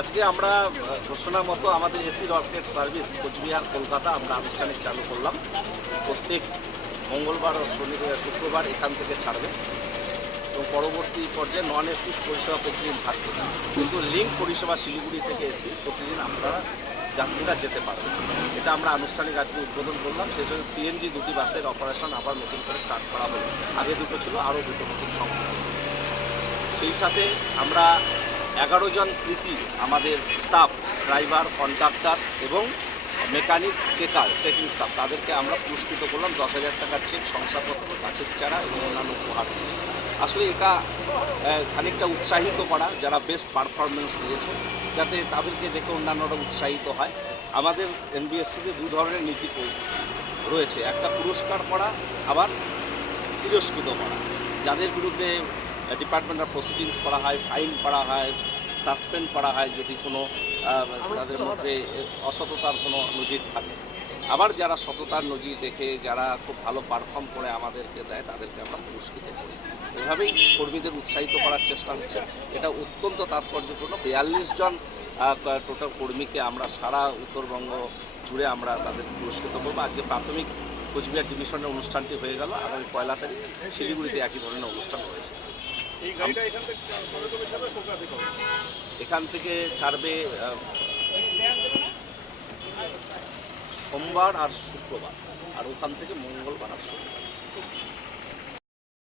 আজকে আমরা আহ, ঘোষণা মতো আমাদের AC rocket service Coochbehar Kolkata আমরা আনুষ্ঠানিক চালু করলাম। প্রত্যেক মঙ্গলবার ও শনি শুক্রবার এখান থেকে ছাড়বে। এবং পরবর্তী পর্যায়ে নন এসি পরিষেবা প্রতিদিন থাকবে কিন্তু লিঙ্ক পরিষেবা শিলিগুড়ি থেকে এসি প্রতিদিন আপনারা যাত্রীরা যেতে পারবে। এটা আমরা আনুষ্ঠানিক আজকে উদ্বোধন করলাম। সেই জন্য সিএনজি দুটি বাসের অপারেশন আবার নতুন করে স্টার্ট করা হলো আগে দুটো ছিল আরও দুটো নতুন সেই সাথে আমরা এগারো জন কৃতি আমাদের স্টাফ ড্রাইভার কন্ডাক্টর এবং মেকানিক চেকার চেকিং স্টাফ তাদেরকে আমরা পুরস্কৃত করলাম। দশ হাজার টাকার চেক শংসাপত্র, গাছের চারা এবং অন্যান্য উপহার। আসলে এটা খানিকটা উৎসাহিত করা, যারা বেস্ট পারফরমেন্স দিয়েছে, যাতে তাদেরকে দেখে অন্যান্যরা উৎসাহিত হয়। আমাদের এনবিএসটিতে দু ধরনের নীতি রয়েছে। একটা পুরস্কার করা আবার তিরস্কৃত করা। যাদের বিরুদ্ধে ডিপার্টমেন্ট অফ প্রসিডিংস করা হয় ফাইন করা হয় সাসপেন্ড করা হয় যদি কোনো তাদের মধ্যে অসততার কোনো নজির থাকে। আবার যারা সততার নজির দেখে, যারা খুব ভালো পারফর্ম করে আমাদেরকে দেয়, তাদেরকে আমরা পুরস্কৃত করি। এভাবেই কর্মীদের উৎসাহিত করার চেষ্টা হচ্ছে। এটা অত্যন্ত তাৎপর্যপূর্ণ। বিয়াল্লিশ জন টোটাল কর্মীকে আমরা সারা উত্তরবঙ্গ জুড়ে আমরা তাদের পুরস্কৃত করব। আজকে প্রাথমিক কোচবিহার ডিভিশনের অনুষ্ঠানটি হয়ে গেল। আগামী পয়লা তারিখ শিলিগুড়িতে একই ধরনের অনুষ্ঠান গাড়িটা এখান থেকে ছাড়বে সোমবার আর শুক্রবার। আর ওখান থেকে মঙ্গলবার আর